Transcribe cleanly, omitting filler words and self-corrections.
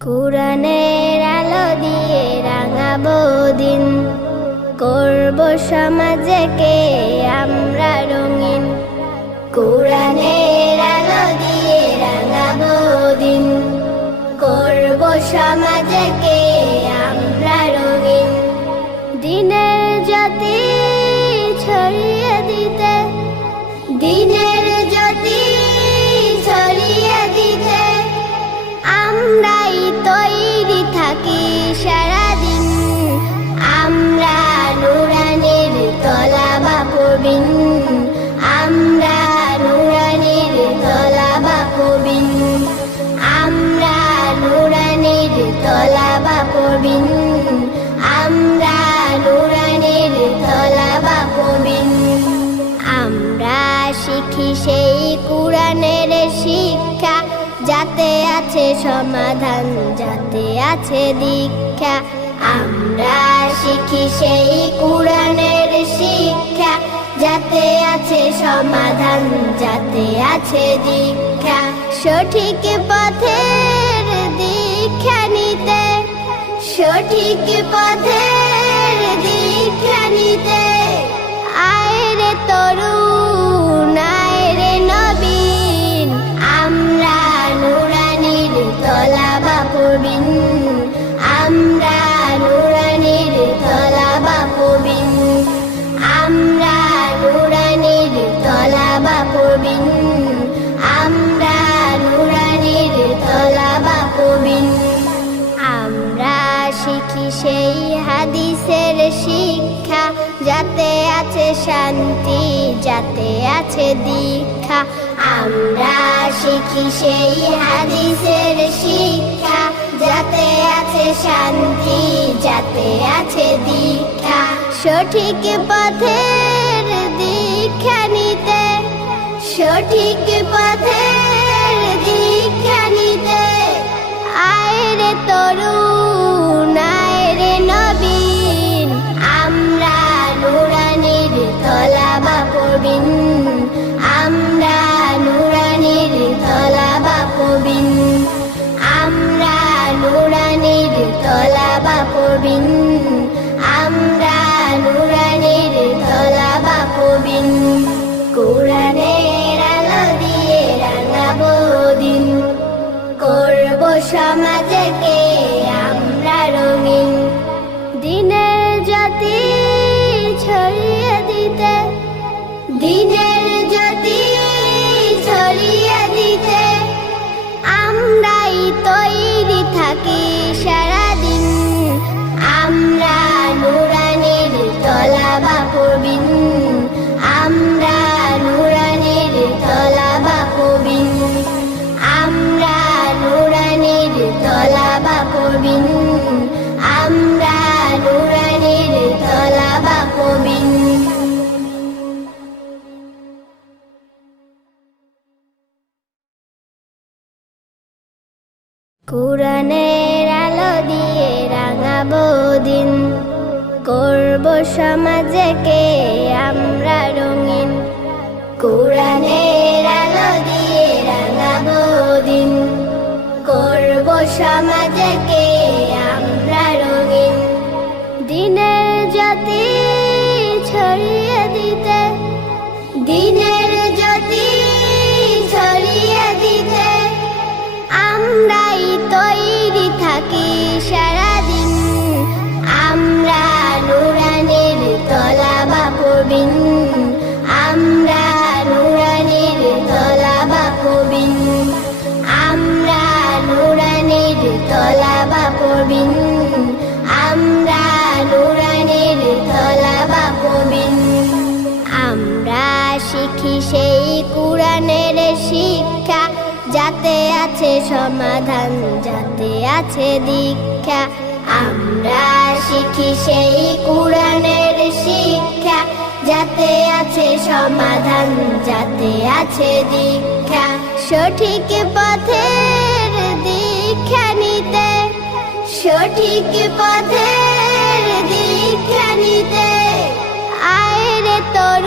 কুরআনের আলো দিয়ে রাঙাবো দিন, করব সমাজকে আমরা রঙিন। কুরআনের আলো দিয়ে রাঙাবো দিন, করব সমাজকে আমরা রঙিন। দিনের জ্যোতি ছড়িয়ে দিতে, দিনের জ্যোতি ছড়িয়ে দিতে আমরাই তৈরি থাকি সারাদিন। আমরা নুরানির তলাবা পড়বিন, আমরা নুরানির তলাবা পড়বিন, আমরা নুরানির তলাবা পড়বিন, আমরা নুরানির তলাবা পড়বিন। আমরা শিখি সেই কুরআনের শিক্ষা, যাতে আছে সমাধান, যাতে আছে দীক্ষা। আমরা শিখি সেই কুরআনের শিক্ষা, যাতে আছে সমাধান, যাতে আছে দীক্ষা। সঠিক পথের দীক্ষা নিতে, সঠিক পথের দীক্ষা নিতে আয় রে তরুণ, আয় রে নবীন। আমরা নুরানির তলাবা পড়বিন, আমরা নুরানির তলাবা পড়বিন, আমরা নুরানির তলাবা পড়বিন, আমরা নুরানির তলাবা পড়বিন। আমরা শিখি সেই হাদিসের শিক্ষা, যাতে আছে শান্তি, যাতে আছে দীক্ষা। আমরা শিখি সেই হাদিসের শিক্ষা, যাতে আছে শান্তি, যাতে আছে দীক্ষা। সঠিক পথের দীক্ষা নিতে, সঠিক পথের দীক্ষা নিতে আয় রে তরুণ, আয় রে নবীন। আমরা নুরানির তলাবা পড়বিন, আমরা নুরানির তলাবা পড়বিন, আমরা নুরানির তলাবা পড়বিন, আমরা নুরানির তলাবা পড়বিন। কুরআনের আলো দিয়ে রাঙাবো দিন, করব সমাজকে আমরা রঙিন। দিনের জ্যোতি ছড়িয়ে দিতে, দিনের জ্যোতি ছড়িয়ে দিতে আমরাই তৈরি থাকি সারাদিন। আমরা নুরানির তলাবা পড়বিন, আমরা নুরানির তলাবা পড়বিন, আমরা নুরানির তলাবা পড়বিন, আমরা নুরানির তলাবা পড়বিন। কুরআনের আলো দিয়ে রাঙাবো দিন, করব সমাজকে আমরা রঙিন। কুরআনের আলো দিয়ে রাঙাবো দিন, করব সমাজকে আমরা রঙিন। দিনের জ্যোতি ছড়িয়ে দিতে, দিনের জ্যোতি ছড়িয়ে দিতে আমরাই তৈরি থাকি সারাদিন। আমরা নুরানির তলাবা পড়বিন, আমরা নুরানির তলাবা পড়বিন, আমরা নুরানির তলাবা পড়বিন, আমরা নুরানির তলাবা পড়বিন। আমরা শিখি সেই কুরআনের শিক্ষা, যাতে আছে সমাধান, যাতে আছে দীক্ষা। আমরা শিখি সেই কুরআনের শিক্ষা, যাতে আছে সমাধান, যাতে আছে দীক্ষা। সঠিক পথের দীক্ষা নিতে, সঠিক পথের দীক্ষা নিতে আয় রে তরুণ।